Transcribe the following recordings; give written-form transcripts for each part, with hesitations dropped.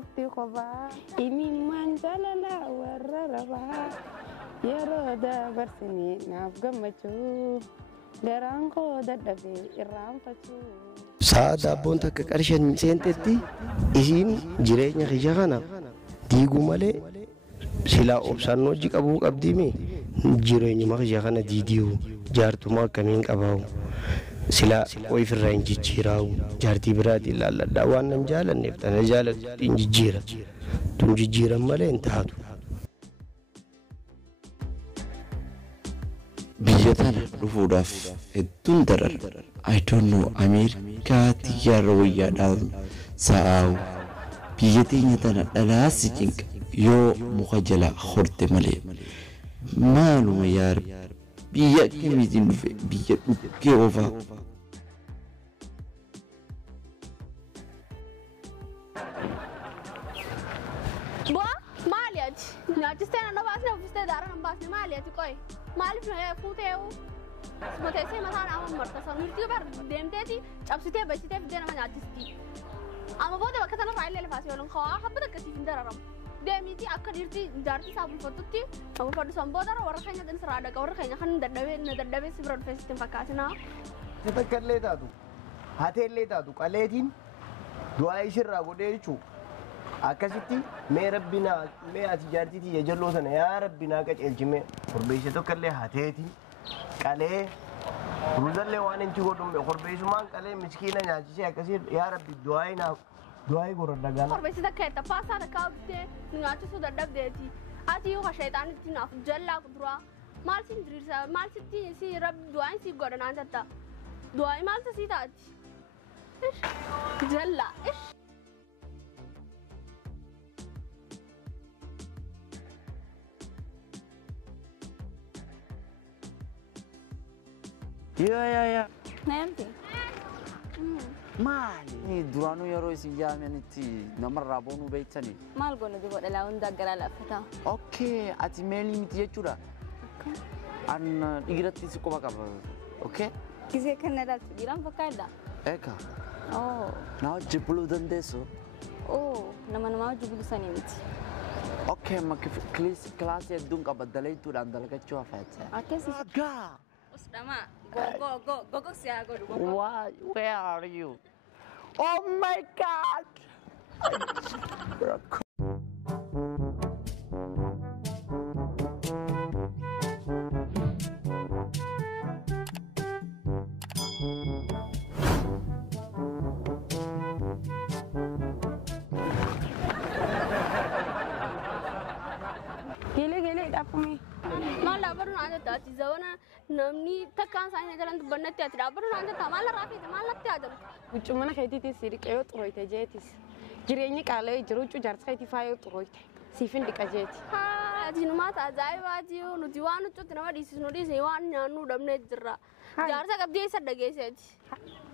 irratti qofaa imimmaan jaalala warra rabaa yeroo dabarsinee naaf gammachuu garaan koo dadhabee irraanfachuu. Saada abboon takka qarshan seentetti isiin jireenya kiyya kana diiguu malee silaa obsaan hojii qabuu qabdiimi jireenyuma kiyya kana diidiyuu jaartuma akkamiin qabaa'u silaa ofirraa hin jijjiiraa'u jaartii biraatiin ilaalladhaa waan nan jaalanneef tana jaalatti hin jijjiira tun jijjiiran malee hin taatu. Biyya tana dhufuudhaaf hedduun darar I don't know Ameerikaatti yaarra wayyaadhaan sa'aawu biyya teenya tana dhalaasi cinqa yoo muka jala horte malee maaluma yaar biyya akkamiitiin dhufe biyya dhukkee oofaa. Nyaachisteena na baasne uffistee daara nan baasne maaliyaati qoy maaliif na fuuteewu simoteessee mataan amma martasa mirtii bar deemteeti cabsitee bachitee fiddee nama nyaachisti amma booda bakka sanarraa illee lafaasee oolun kawaa habba akkasiif hin dararamu deemiiti akka dhiirtii jaartii isaa bulfattutti amma fadhisan boodara warra keenya din siraa dhaqa warra keenya kan dadhabee si bira dhufee sitti hin fakkaatinaa. Takkallee taatu hateellee taatu qaleetiin du'aa ishirraa godhee jechuudha. Akkasitti mee rabbina mee ati jaartitii yajalloo sana yaa rabbina qaceelchime korbeessa tokkollee hateeti qalee ruzallee waan inti godhume korbeessumaan qalee miskiina nyaachisee akkasii yaa rabbi du'aayi gorodha gana. Korbeessi takka etta paasaa takka bittee nyaachisuu dadhabdeeti ati yoo kasheexaanitti naaf jallaa duraa maal siin diriirsa maal sitti si rabbi du'aayin si godha naan jetta du'aayi maaltu sii taati jallaa ish. Ya. Nanti. Maal ni duranu yaro isin jaamanitti namarraa boonuu beektani. Maal goona diboo dhalaa hunda garaa laafata. Okay, ati meelii miti jechuudha. An dhiiratti si quba qaba. Okay? Gisee kana dhaltu dhiiraan fakkaadha. Eka. Oh. Na hojii buluu dandeessu. Oh, nama hojii buluu sanii miti. Okay, kilaasii hedduun qaba daleettuudhaan dalagachuu hafaate. Akkasii. Gaa. Usdama, go, siya go. Why? Where are you? Oh my God! Gile, dapumi. Maal dhaabbaruun aan jettaa ati zawana namni takkaan isaanii jalantu bannatti ati dhaabbaruun aan jettaa maal irraa fiite maal natti ajamu. Guccumana keetiitis riqee yoo xuroite jeetis jireenyi qaala'ee jiru huccuu jaarsa keetii faayee yoo xuroite siifin dhiqa jeeti. Ati numaata ajaa'ibaati nuti waan huccuutti nama dhiisisnu dhiisee waan nyaannu dhabnee jirra. Jaarsa qabdii eessa dhageesseeti.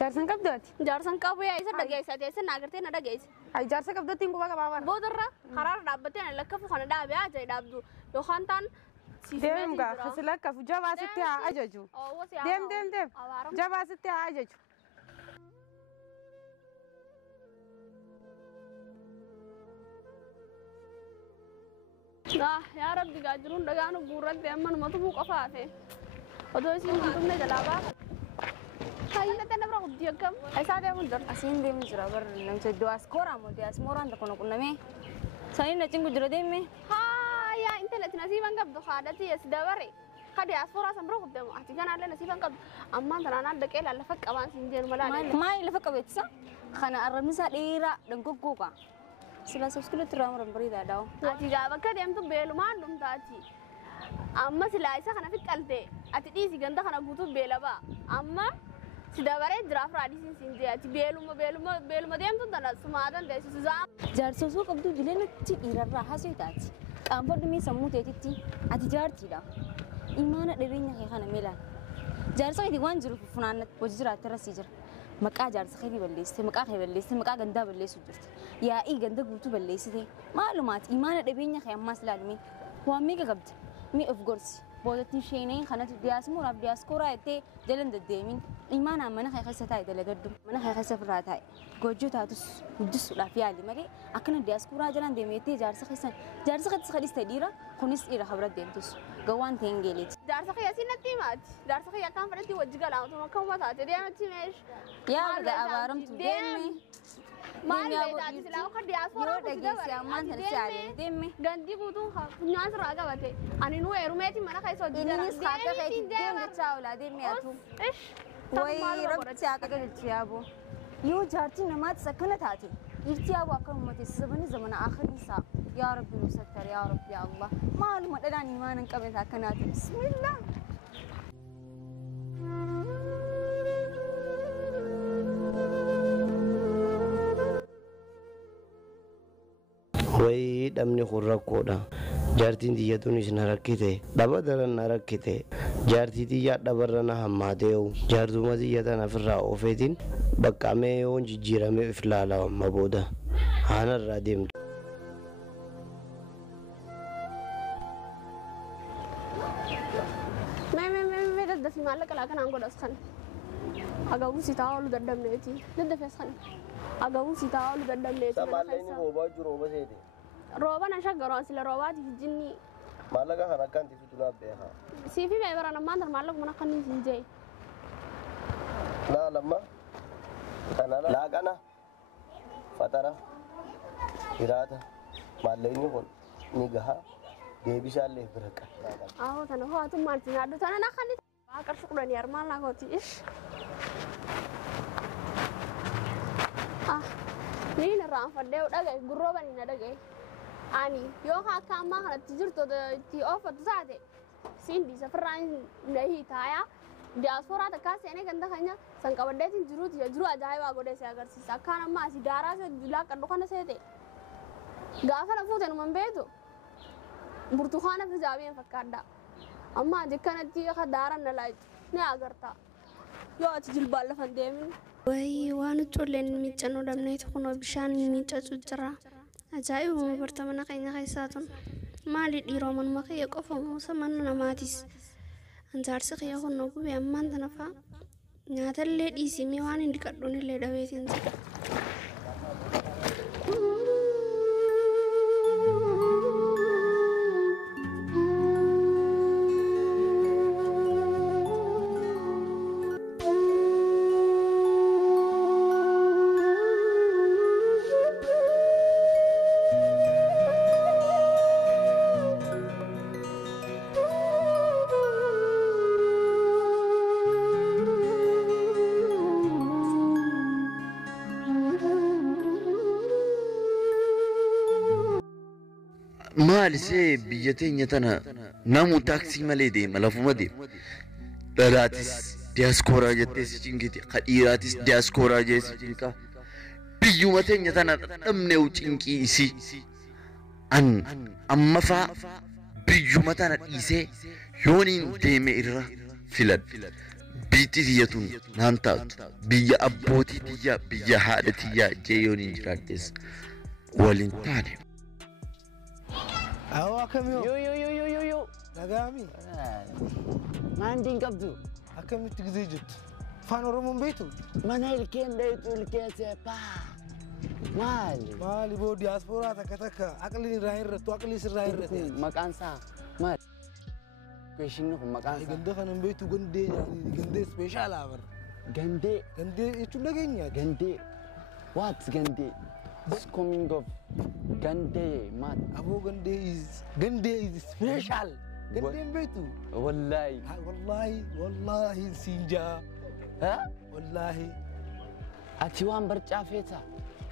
Jaarsan qabdu ati. Jaarsan qabu yaa eessa dhageesseeti eessa naagartee na dhageesse. Jaarsa qabdutti hin quba qabaa bara. Boodarra karaarra dhaabbattee na lakkafu kana dhaabee ajaa'i dhaabdu yookaan taan. Deem gaa kasilakkafu jabaa sitti haa ajaju. Deem. Jabaa sitti haa ajaju. Yaa rabbi gaajiruun dhagaanu guurratti amma numatu buuqa faate. Odoo isiin guutumne jalaa baata. Hayyate nama guddi akkam. Isaa deemu jira. Asiin deemu jira bara namticha diyaaspooraan moo diyaaspooraan tokko qunnamee saniin na cingu jira deemee. Yaa intala nasiiban qabdu haadhati as dabare. Ka diyaaspoora san bira guddamu ati kanaallee nasiiban qabdu ammaan tanaan dhaqee lallafa qabaan siin jeenu malaa. Maali lafa qabeetisa kana arrabnisaa dheeraa dhangoggooqa. Sila subscribe irraa muran bariidaa daawo. Ati gaa bakka deemtu beelumaan dhumtaati. Amma silaa isa kana fiqqalte ati dhiisi ganda kana guutuu beelaba. Amma si dabaree jiraaf raadisiin siin jee ati beeluma deemtu tana sumaadan deessisu zaa. Jaarsosoo qabdu jileennatti dhiirarraa hasii taati. Qaanfadhu mee sammuu teetitti ati jaartiidha. Imaana dhabeenya kee kana meelaan. Jaarsa keetii waan jiruuf funaannatti hojii jiraatti irratti jira. Maqaa jaarsa keetii balleessite, maqaa kee balleessite, maqaa gandaa balleessu jirti. Yaa'ii ganda guutuu balleessite. Maalumaati imaana dhabeenya kee ammaas ilaalme. Waan meeqa qabda? Mee of gorsi. Boodatti isheeneen kanatti diyaasmuuraaf diyaaskooraa jettee jalan deddeemin. إيمانا من خي خسة تاي دل قدم من خي خسة فرات تاي جوجو تاتوس ودس ولا في عالي مالي أكن الدياسكورا جلان دميتي جارس خيسان جارس خد سخدي استديرة خنيس إلى خبرات دمتوس جوان تنجليت جارس خي ياسين التيمات جارس خي كان فرتي وجهك لا أنتم كم وقت دي أنا تيمش يا بدأ أبارم تدمي ما لي بعد سلاو خد دياسكورا دمي ganti butuh nyuan seraga bate ani nu erumeti mana kai so ini nih sekarang kayak dem de caula demi atu woi rab siapa kerja ciabu yo jarti namat sakanat hati irtiabu akan umat sebani zaman akhir isa ya Rabbi musattar ya Rabbi ya Allah malum ada iman kami sakanat bismillah way damni khurrakoda jartin diya tunis narakite dabadaran narakite jarti diya dabarana hammadeu jartu maziya tana firra ofetin bakame on jijirame iflala maboda hanar radim me dadda fi malaka la kan ango daskan agawu sitaawlu daddam neeti dadda feskan agawu sitaawlu daddam neeti samaleni roba juro basede roba na shagaron sila robati fi jinni malaga harakan tituna beha sifi me barana mandar malaku mana kan sinje la lamma kana la kana fatara irada maleni hon nigaha deebishalle biraka aho tana ho atu martina adu tana na kan akar sukuran yar mal na goti ish ni na ran fadde daga guroba ni na daga ani yo ka kama hala tijirto da ti offer zade sindi safran nahi taya diaspora da ka sai ne ganda hanya san kawadde tin juruti ya juru ajai wa gode sai agar si sakana ma si dara se dula kan dokana sai te gafara futan man beto burtukhana fi jabiyan fakada amma jikanati ka daran na lai ne agarta yo ati jilbal fandemin way waanu tolen mi cano damne to kono bishan mi cacu jara ajaa'ibu ma bartamana qayna qaysaatan maali dhiirooman maqee qofa muusa manna namaatis anjaarsi qiyya honno gube ammaan tanafa nyaatallee dhiisimee waan hin dhiqadhuunillee dhabeetiin jira maali see biyya teenya tana namu taaksii malee deema lafuma deema dhalaatis diyaaskooraa jettee si cinkiti kadhiiraatis diyaaskooraa jee si cinqa biyyuma teenya tana dhadhamne cinqii isii an amma faa biyyuma tana dhiisee yooniin deeme irra filadhu biitti tiyyatun naan taatu biyya abbootii tiyyaa biyya haadha tiyyaa jee yooniin jiraadhees waliin taane. awa kamyo yo nagami mandin qabdu akamitti gizee jirtu afaan oromoon beektu mana ilkeen beektu ilkee seepa maali boo diaasporaa takka aqliin irraa hirrattu aqliis irraa hirrate maqaan isaa maali question kun maqaan isaa ganda kanan beektu gandee special abar gandee jechuun dhageenya gandee what's gandee this coming of gandee man abo gandee is special gandee beektu wallahi sinja ha wallahi ati waan barcaa feeta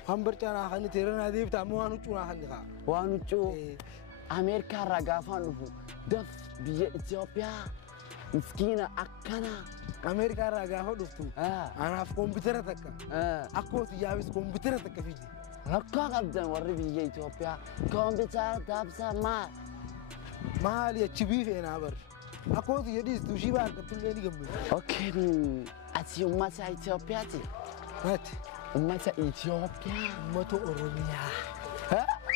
waan barcaa na kan teerana deebta amma waan ucuu na kan ka waan ucuu Ameerika irraa gaafaan dhufu daf biyya Itoophiyaa miskiina akkana Ameerika irraa gaafa dhuftu anaaf koompitara takka akkooti yaabis koompitara takka fidi rakkaa qabdan warri biyya Itoophiyaa koompitara daabsa maali achi biifeenaa bar akkooti jedhis dushii baaqatullee ni gammadu okay ati ummata Itoophiyaati mati ummata Itoophiyaa ummata Oromiyaa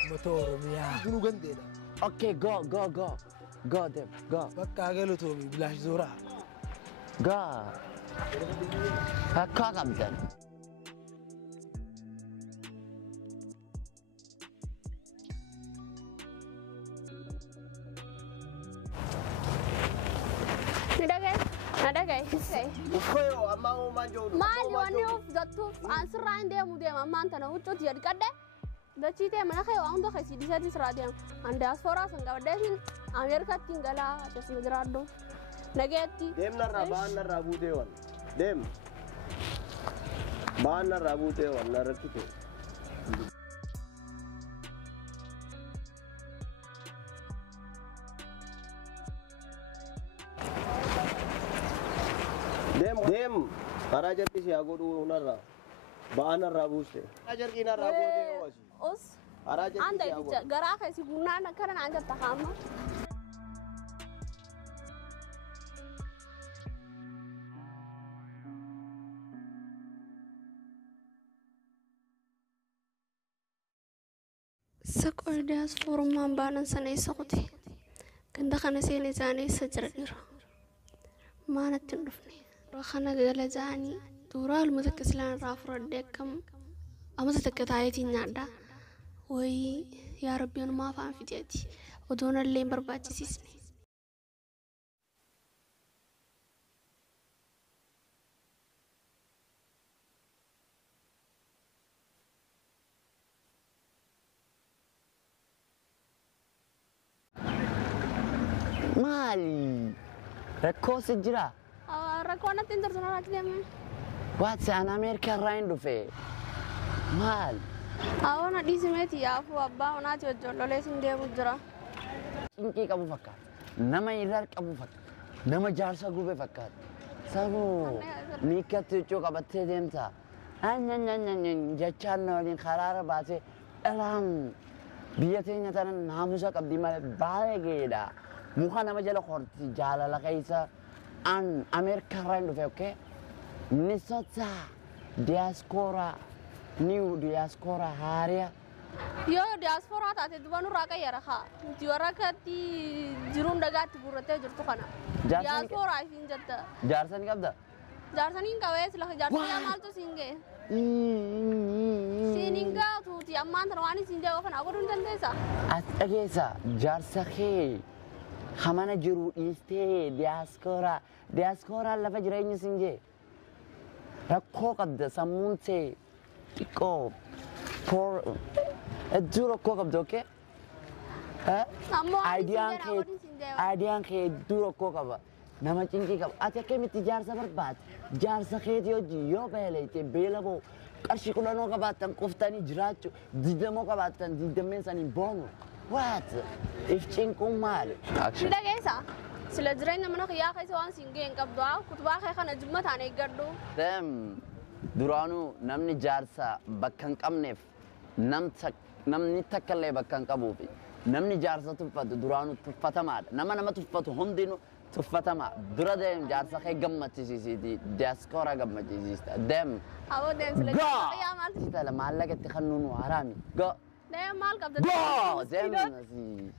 ummata Oromiyaa gunu gandeedha okay go them go bakka galotoomi bilaash zoraa go Akka qabdan. Nada guys. Uffayoo amma uumaan jiru. Maali wanni of zattuuf ansirraa hin deemu deema ammaan tana huccuuti jedhi qadde dachiitee mana kee waan hundi keessi dhiisatti siraa deemu an diyaaspooraa san qabaddeetiin Ameerikaatti hin galaa akkasuma jiraaddu nageetti. Deemnarraa baannarraa buutee wan deem baannarraa buutee wan na rakkite. Dem, karaa jarqii si haa godhu hunarraa ba'anarraa buuste. Karaa jarqii narraa gootee oolchi. Os. Karaa jarqii Anda si haa godhu. garaa keessi gunnaan akkana naan jirta haama. Saqqoo diyaaspoorumaan baanan sana isa qote. Ganda kana seenee isaanii isa jira dhiira. Maanatti hin dhufne. Kana gala jaanii suuraa alma takka silaan irraa fudhadhee akkam amasa takka taayetiin nyaadhaa wayii yaa rabbi onumaa afaan fideeti odoon illee hin barbaachisiisne. Maali? Rakkoo si jira? Rakkoon natti hin jirtu natti deemee. Waati an Ameerikaa irraa hin dhufe. Maal? Awwaana dhiisimeeti yaafuu abbaa onaati hojjollolee sin deemu jira. Cinqii qabu fakkaata. Nama irraa qabu fakkaata. Nama jaarsa gube fakkaata. Sabuu miikkatti huccuu qabattee deemta. Jechaan na waliin karaara baatee dhalaan biyya teenya tana naamusa qabdi malee baay'eedha. Muka nama jala horti jaalala keessa. An America rain do okay Minnesota diaspora new diaspora area Yo diaspora taate dubanu raqa yara kha ti warakati jirun dagatti burate jirtu kana diaspora ifin jatta Jarsan qabda Jarsanin kawees la jarsan malto singe Sininga tuti amman tarwani singe kana godun dandeesa As dhageessa jarsa kee Hamana jiru dhiistee diaspora lafa jireenya sinjee rakkoo qabda sammuun see xiqqoo hedduu rakkoo qabda okkee aayidiyaan kee hedduu rakkoo qaba nama cinqii qaba ati akkamitti jaarsa barbaade jaarsa keetii hojii yoo beeleyte beelaboo qarshii 10 qabaattan qoftanii jiraachuu 20 qabaattan 20 saniin boonu What? If cinquu maali? Sida keessa sila jireenya mana kiyyaa keessa waan singeen qabdu kutubaa kee kana jimmataan eeggadhu. Duraanuu namni jaarsa bakka hin qabneef namni takka illee bakka hin qabuufi namni jaarsa tuffatu duraanuu tuffatamaadha. Nama tuffatu hundinuu tuffatama. Dura deem jaarsa kee gammachiisiiti diaspora gammachiisiista. Deem. Awoo deem sila kiyyaa maal? Sitala maallaqa itti kannuunu haraami. Go. Deem maal qabda? Go! Deem.